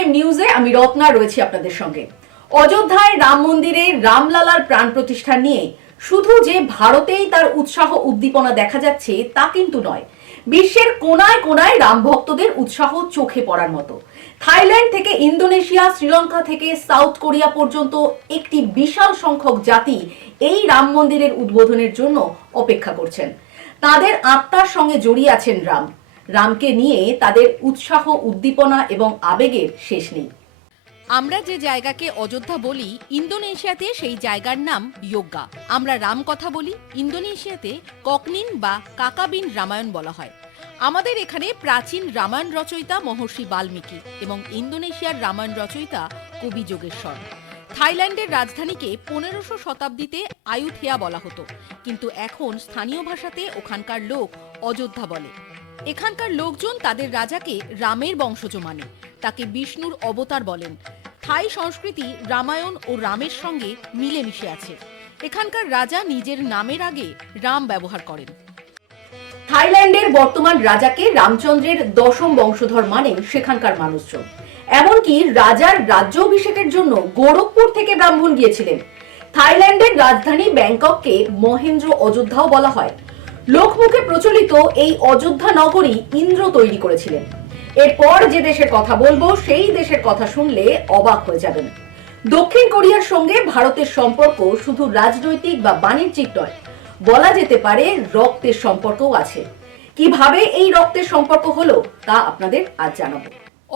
CPM নিউজে আমি রত্না রয়েছি আপনাদের সঙ্গে। অযোধ্যায় রাম মন্দিরে রামলালার প্রাণ প্রতিষ্ঠা নিয়ে শুধু যে ভারতেই তার উৎসাহ উদ্দীপনা দেখা যাচ্ছে, তা কিন্তু নয়। বিশ্বের কোনায় কোনায় রাম ভক্তদের উৎসাহ চোখে পড়ার মতো। থাইল্যান্ড থেকে ইন্দোনেশিয়া, শ্রীলঙ্কা থেকে সাউথ কোরিয়া পর্যন্ত একটি বিশাল সংখ্যক জাতি এই রাম মন্দিরের উদ্বোধনের জন্য অপেক্ষা করছেন। তাদের আত্মার সঙ্গে জড়িয়ে আছেন রাম। রামকে নিয়ে তাদের উৎসাহ, উদ্দীপনা এবং আবেগের শেষ নেই। আমরা যে জায়গাকে অযোধ্যা বলি, ইন্দোনেশিয়াতে সেই জায়গার নাম ইয়োগা আমরা রাম কথা বলি, ইন্দোনেশিয়াতে ককনিন বা কাকাবিন রামায়ণ বলা হয়। আমাদের এখানে প্রাচীন রামায়ণ রচয়িতা মহর্ষি বাল্মীকি এবং ইন্দোনেশিয়ার রামায়ণ রচয়িতা কবি যোগেশ্বর। থাইল্যান্ডের রাজধানীকে পনেরোশো শতাব্দীতে আয়ুথিয়া বলা হতো, কিন্তু এখন স্থানীয় ভাষাতে ওখানকার লোক অযোধ্যা বলে। এখানকার লোকজন তাদের রাজাকে রামের বংশজ মানে তাকে বিষ্ণুর অবতার বলেন। থাই সংস্কৃতি রামায়ণ ও রামের সঙ্গে মিলেমিশে আছে। এখানকার রাজা নিজের নামের আগে রাম ব্যবহার করেন। থাইল্যান্ডের বর্তমান রাজাকে রামচন্দ্রের দশম বংশধর মানেন সেখানকার মানুষজন। এমনকি রাজার রাজ্য অভিষেকের জন্য গোরখপুর থেকে ব্রাহ্মণ গিয়েছিলেন। থাইল্যান্ডের রাজধানী ব্যাংকককে মহেন্দ্র অযোধ্যাও বলা হয়। লোকমুখে প্রচলিত এই অযোধ্যা নগরী ইন্দ্র তৈরি করেছিলেন। এরপর যে দেশের কথা বলব, সেই দেশের কথা শুনলে অবাক হয়ে যাবেন। দক্ষিণ কোরিয়ার সঙ্গে ভারতের সম্পর্ক শুধু রাজনৈতিক বা বাণিজ্যিক নয়, বলা যেতে পারে রক্তের সম্পর্কও আছে। কীভাবে এই রক্তের সম্পর্ক হলো তা আপনাদের আজ জানাব।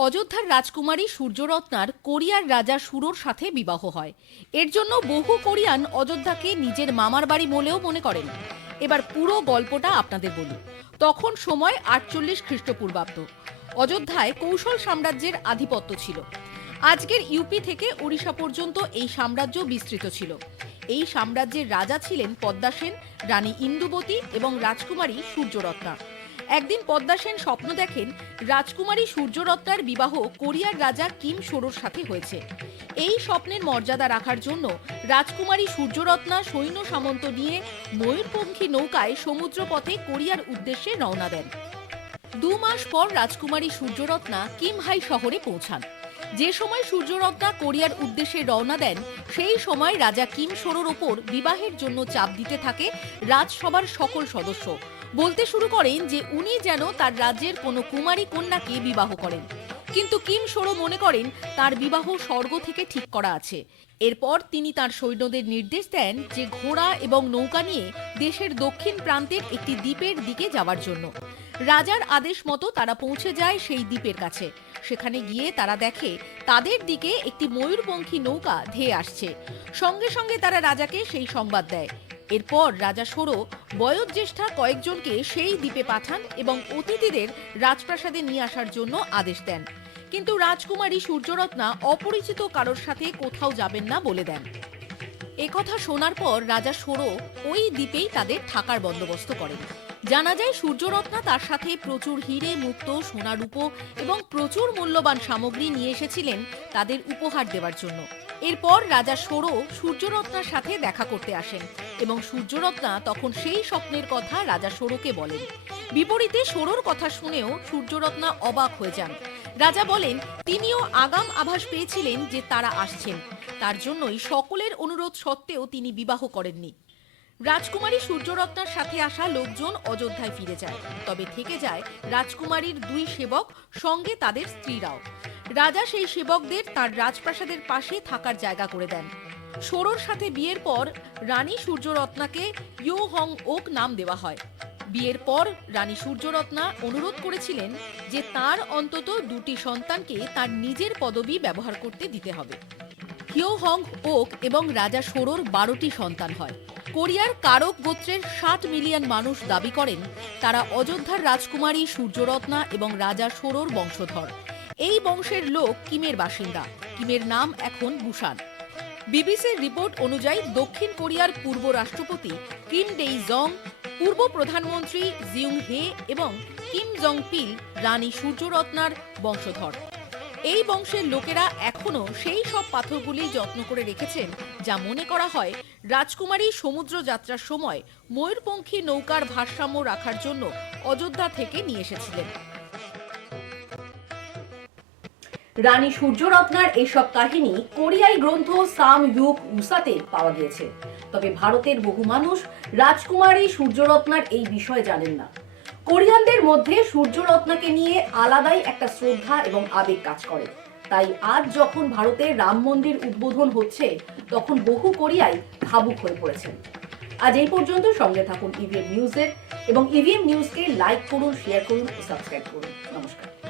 অযোধ্যার রাজকুমারী সূর্যরত্নার কোরিয়ার রাজা সুরোর সাথে বিবাহ হয়। এর জন্য বহু কোরিয়ান অযোধ্যাকে নিজের মামার বাড়ি বলেও মনে করেন। এবার পুরো গল্পটা আপনাদের বলি। তখন সময় আটচল্লিশ খ্রিস্টপূর্বাব্দ। অযোধ্যায় কৌশল সাম্রাজ্যের আধিপত্য ছিল। আজকের ইউপি থেকে ওড়িশা পর্যন্ত এই সাম্রাজ্য বিস্তৃত ছিল। এই সাম্রাজ্যের রাজা ছিলেন পদ্মাসেন রানী ইন্দুবতী এবং রাজকুমারী সূর্যরত্না। একদিন পদ্মা সেন স্বপ্ন দেখেন রাজকুমারী সূর্যরত্নার বিবাহ কোরিয়ার রাজা কিম সোরোর সাথে হয়েছে। এই স্বপ্নের মর্যাদা রাখার জন্য রাজকুমারী সূর্যরত্না সৈন্য সামন্ত নিয়ে ময়ূরপঙ্খী নৌকায় সমুদ্রপথে কোরিয়ার উদ্দেশ্যে রওনা দেন। দু মাস পর রাজকুমারী সূর্যরত্না কিমহাই শহরে পৌঁছান। যে সময় সূর্যরত্না কোরিয়ার উদ্দেশ্যে রওনা দেন, সেই সময় রাজা কিম সোরোর ওপর বিবাহের জন্য চাপ দিতে থাকে রাজসভার সকল সদস্য। বলতে শুরু করেন যে উনি যেন তার রাজ্যের কোনো কুমারী কন্যাকে বিবাহ করেন। কিন্তু কিম সোরো মনে করেন তার বিবাহ স্বর্গ থেকে ঠিক করা আছে। এরপর তিনি তার সৈন্যদের নির্দেশ দেন যে ঘোড়া এবং নৌকা নিয়ে দেশের দক্ষিণ প্রান্তের একটি দ্বীপের দিকে যাওয়ার জন্য। রাজার আদেশ মতো তারা পৌঁছে যায় সেই দ্বীপের কাছে। সেখানে গিয়ে তারা দেখে তাদের দিকে একটি ময়ূরপঙ্খী নৌকা ধেয়ে আসছে। সঙ্গে সঙ্গে তারা রাজাকে সেই সংবাদ দেয়। এরপর রাজা সোরো, বয়োজ্যেষ্ঠা কয়েকজনকে সেই দ্বীপে পাঠান এবং অতিথিদের রাজপ্রাসাদে নিয়ে আসার জন্য আদেশ দেন। কিন্তু রাজকুমারী সূর্যরত্না অপরিচিত কারোর সাথে কোথাও যাবেন না বলে দেন। একথা শোনার পর রাজা সোরো ওই দ্বীপেই তাদের থাকার বন্দোবস্ত করেন। জানা যায়, সূর্যরত্না তার সাথে প্রচুর হিরে, মুক্ত সোনা রূপো এবং প্রচুর মূল্যবান সামগ্রী নিয়ে এসেছিলেন তাদের উপহার দেওয়ার জন্য। এরপর রাজা সোরো সূর্যরত্নার সাথে দেখা করতে আসেন এবং সূর্যরত্না তখন সেই স্বপ্নের কথা রাজা সোরোকে বলেন। বিপরীতে সোরোর কথা শুনেও সূর্যরত্না অবাক হয়ে যান। রাজা বলেন, তিনিও আগাম আভাস পেয়েছিলেন যে তারা আসছেন। তার জন্যই সকলের অনুরোধ সত্ত্বেও তিনি বিবাহ করেননি। রাজকুমারী সূর্যরত্নার সাথে আসা লোকজন অযোধ্যায় ফিরে যায়। তবে থেকে যায় রাজকুমারীর দুই সেবক, সঙ্গে তাদের স্ত্রীরাও। রাজা সেই সেবকদের তার রাজপ্রাসাদের পাশে থাকার জায়গা করে দেন। সোরোর সাথে বিয়ের পর রানী সূর্যরত্নাকে ইয়ো হং ওক নাম দেওয়া হয়। বিয়ের পর রানী সূর্যরত্না অনুরোধ করেছিলেন যে তার অন্তত দুটি সন্তানকে তার নিজের পদবি ব্যবহার করতে দিতে হবে। হিও হং ওক এবং রাজা সোরোর বারোটি সন্তান হয়। কোরিয়ার কারক গোত্রের ষাট মিলিয়ন মানুষ দাবি করেন, তারা অযোধ্যার রাজকুমারী সূর্যরত্না এবং রাজা সোরোর বংশধর। এই বংশের লোক কিমের বাসিন্দা। কিমের নাম এখন বুসান বিবিসির রিপোর্ট অনুযায়ী দক্ষিণ কোরিয়ার পূর্ব রাষ্ট্রপতি কিম ডেই জং পূর্ব প্রধানমন্ত্রী জিউং হে এবং কিম জং পিল রানী সূর্যরত্নার বংশধর। এই বংশের লোকেরা এখনও সেই সব পাথরগুলি যত্ন করে রেখেছেন যা মনে করা হয় রাজকুমারী সমুদ্র যাত্রার সময় ময়ূরপঙ্খী নৌকার ভারসাম্য রাখার জন্য অযোধ্যা থেকে নিয়ে এসেছিলেন। রানী সূর্যরত্নার এসব কাহিনী কোরিয়াই গ্রন্থ সাম ইউক উসাতে পাওয়া গিয়েছে। তবে ভারতের বহু মানুষ রাজকুমারী সূর্যরত্নার এই বিষয়ে জানেন না। কোরিয়ানদের মধ্যে সূর্যরত্নাকে নিয়ে আলাদাই একটা শ্রদ্ধা এবং আবেগ কাজ করে। তাই আজ যখন ভারতে রাম মন্দির উদ্বোধন হচ্ছে, তখন বহু কোরিয়াই ভাবুক হয়ে পড়েছেন। আজ এই পর্যন্ত সঙ্গে থাকুন ইভিএম নিউজের এবং ইভিএম নিউজকে লাইক করুন শেয়ার করুন সাবস্ক্রাইব করুন। নমস্কার।